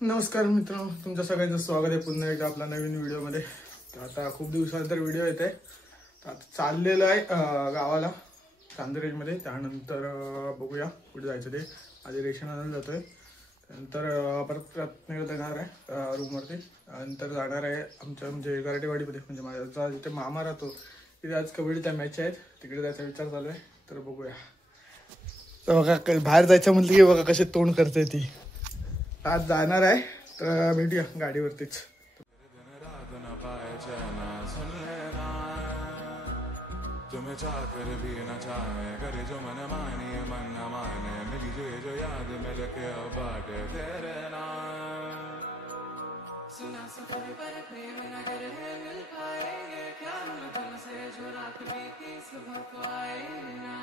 नमस्कार मित्रांनो, तुमच्या सगळ्यांचं स्वागत आहे पुन्हा एकदा आपल्या नवीन व्हिडिओमध्ये। तर आता खूप दिवसानंतर व्हिडिओ येत आहे। तर आता चाललेलं आहे गावाला चांदरेजमध्ये। त्यानंतर बघूया कुठे जायचं ते। आधी रेशन आणायला जातोय, त्यानंतर परत रत्नागिरीला जाणार आहे रूमवरती। नंतर जाणार आहे आमच्या म्हणजे गारडेवाडीमध्ये, म्हणजे माझा जिथे मामा राहतो तिथे आज कबड्डीच्या मॅच आहेत, तिकडे जायचा विचार चालू आहे। तर बघूया। तर बघा बाहेर जायचं म्हटलं की बघा कसे तोंड करते ती। आज जाणार आहे, तर भेटूया गाडीवरतीच। तुम्हें चाहकर भी न चाहे, करे जो मन माने मन न माने, मेरी जो याद में लगे अब बाटे तेरे नाम। सुना सफर पर प्रेम नगर है, मिल पाएंगे क्या हम तुमसे जो रात बीती सुबह को आए ना।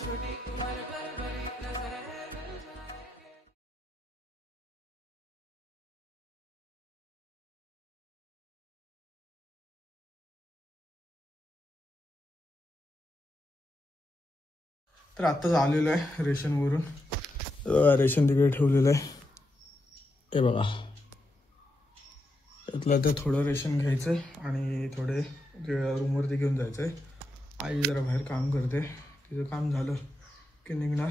छोटी उम्र पर बड़ी नजर है, मिल जाएंगे। तर आत्ताच आलेलो आहे रेशनवरून। रेशन तिकडे ठेवलेलं आहे, हे बघा। यातलं तर थोडं रेशन घ्यायचं आहे आणि थोडे रूमवरती घेऊन जायचं आहे। आई जरा बाहेर काम करते, तिचं काम झालं की निघणार।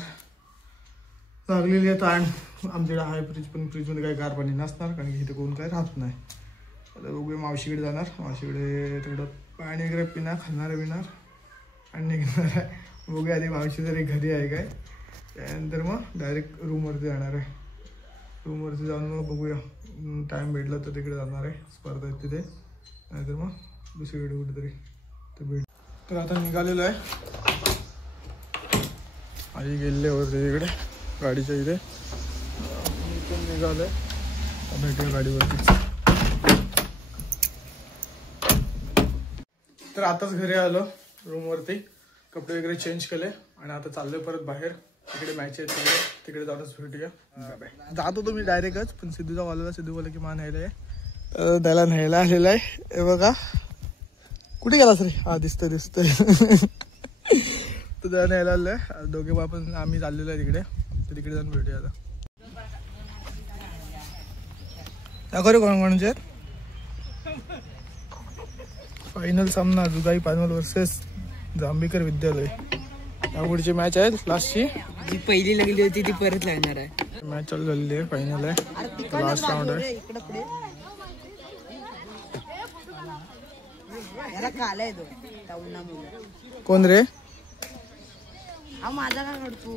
लागलेली आहे ताण। आमच्याकडे आहे फ्रीज, पण फ्रीजमध्ये काही गार पाणी नसणार, कारण की इथे कोण काय राहत नाही। आता बघूया, मावशीकडे जाणार, मावशीकडे थोडं पाणी वगैरे पिणार, खाणार पिणार आणि निघणार आहे। बघूया आधी मावशी जरी घरी आहे काय, त्यानंतर मग डायरेक्ट रूमवरती जाणार आहे। रूमवरती जाऊन मग बघूया, टाईम भेटला तर तिकडे जाणार आहे, स्पर्धा आहेत तिथे, नाहीतर मग दुसरीकडे कुठेतरी तर भेट। तर आता निघालेलो आहे, आई गेलेले वरती तिकडे गाडीच्या इथे, इथून निघालो आहे, भेटूया गाडीवरतीच। तर आताच घरी आलो, रूमवरती कपडे वगैरे चेंज केले आणि आता चाललोय परत बाहेर। तिकडे मॅच आहे, तिकडे जाऊनच भेटूया। Bye bye. जातो तुम्ही डायरेक्टच, पण सिद्धूचा कॉल आला, सिद्धू बोला की मा न्यायला आहे, तर त्याला न्यायला आलेला आहे। हे बघा कुठे गेलास रे, हा दिसतोय दिसतोय। तर त्याला न्यायला आलेलं आहे, दोघे बापन आम्ही चाललेलो आहे तिकडे, तर तिकडे जाऊन भेटूया आता। दाखव रे कोण कोणाचे फायनल सामना, जुगाई पानवल वर्सेस जांभेकर विद्यालय। यापुढची मॅच आहे लास्टची, जी पहिली लागली होती ती परत लागणार आहे। मॅच चालू झालेली आहे, फायनल आहे, लास्ट राऊंड आहे। कोण रे माझा काय करतो,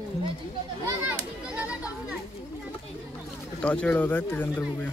टॉर्च वेळ होत आहे, त्याच्यानंतर बघूया।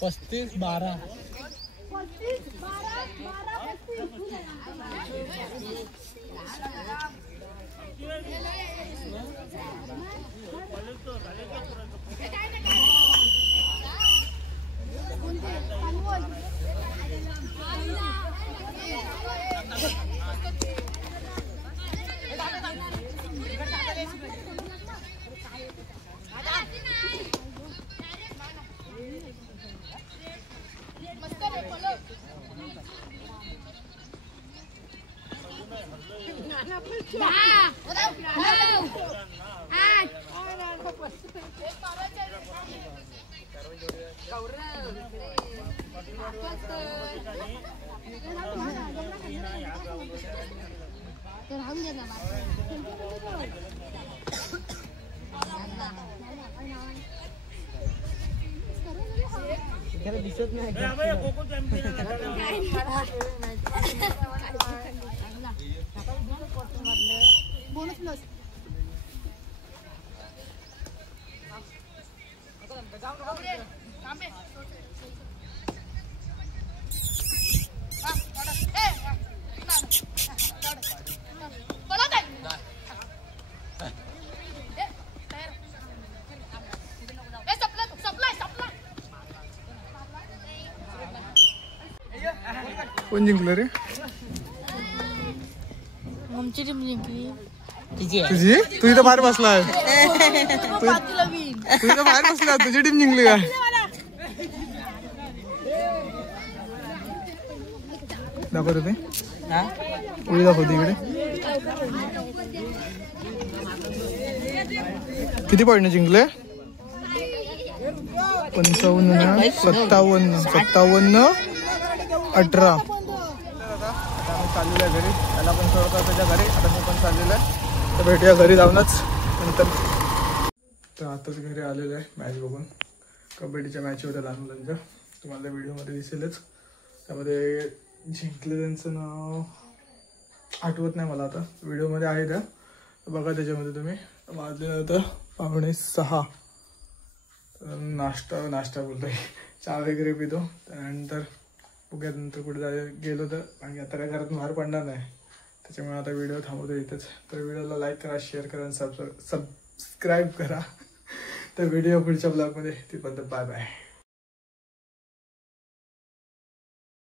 पस्तीस 12 दिसत नाही कोण जिंकलं रे? आमची टीम जिंकली. तुझी आहे. तुझी? तू इथं बाहेर बसलाय. तू इथं बाहेर बसला, तुझी टीम जिंकली का? दाखवत होते हा? उडी दाखवते इकडे. किती पॉईंट जिंकले? 55, 57, 18. आता आम्ही चाललेलो आहे घरी. त्याला पण सोडतो त्याच्या घरी. आता मी पण चाललेलो आहे. तर भेटूया घरी जाऊनच नंतर. तर आताच घरी आलेलं आहे मॅच बघून. कबड्डीच्या मॅच होत्या लहान मुलांच्या. तुम्हाला त्या व्हिडिओमध्ये दिसेलच. त्यामध्ये जिंकले त्यांचं नाव आठवत नाही मला आता. व्हिडिओमध्ये आहे त्या, बघा त्याच्यामध्ये तुम्ही. वाजलेलं होतं 5:45. नाश्ता बोलतोय, चहा वगैरे पितो. त्यानंतर बघूयात नंतर कुठे गेलो तर. आणि आता काय घरातून बाहेर पडणार नाही, त्याच्यामुळे आता व्हिडिओ थांबवतो इथंच. तर व्हिडिओला लाईक करा, शेअर करा आणि सबस्क्राईब करा. तर व्हिडिओ पुढच्या ब्लॉगमध्ये. ती पण बाय बाय.